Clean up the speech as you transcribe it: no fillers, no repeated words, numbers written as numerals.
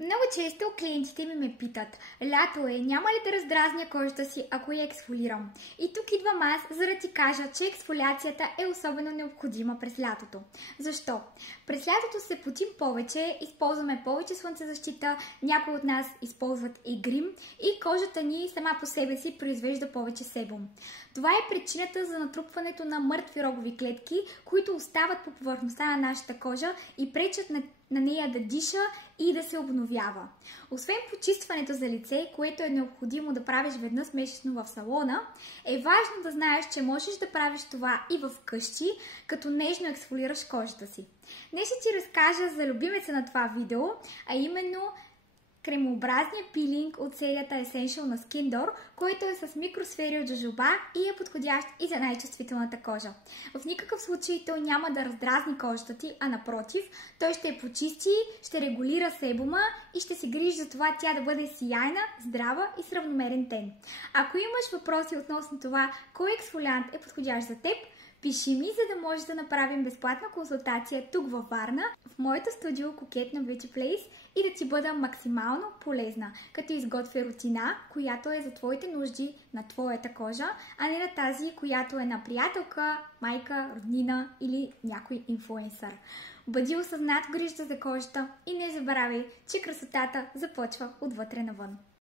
Много често клиентите ми ме питат: лято е, няма ли да раздразня кожата си, ако я ексфолирам? И тук идвам аз, за да ти кажа, че ексфолиацията е особено необходима през лятото. Защо? През лятото се потим повече, използваме повече слънцезащита, някои от нас използват и грим и кожата ни сама по себе си произвежда повече себум. Това е причината за натрупването на мъртви рогови клетки, които остават по повърхността на нашата кожа и пречат на нея да диша и да се обновява. Освен почистването за лице, което е необходимо да правиш веднъж месечно в салона, е важно да знаеш, че можеш да правиш това и в къщи, като нежно ексфолираш кожата си. Днес ще ти разкажа за любимеца на това видео, а именно кремообразния пилинг от серията Essential на Skindor, който е с микросфери от жожоба и е подходящ и за най-чувствителната кожа. В никакъв случай той няма да раздразни кожата ти, а напротив, той ще я почисти, ще регулира себума и ще се грижи за това тя да бъде сияйна, здрава и с равномерен тен. Ако имаш въпроси относно това кой ексфолиант е подходящ за теб, пиши ми, за да можеш да направим безплатна консултация тук във Варна, в моето студио Coquette Beauty Place и да ти бъда максимално полезна, като изготвя рутина, която е за твоите нужди на твоята кожа, а не на тази, която е на приятелка, майка, роднина или някой инфлуенсър. Бъди осъзнат в грижата за кожата и не забравяй, че красотата започва отвътре навън.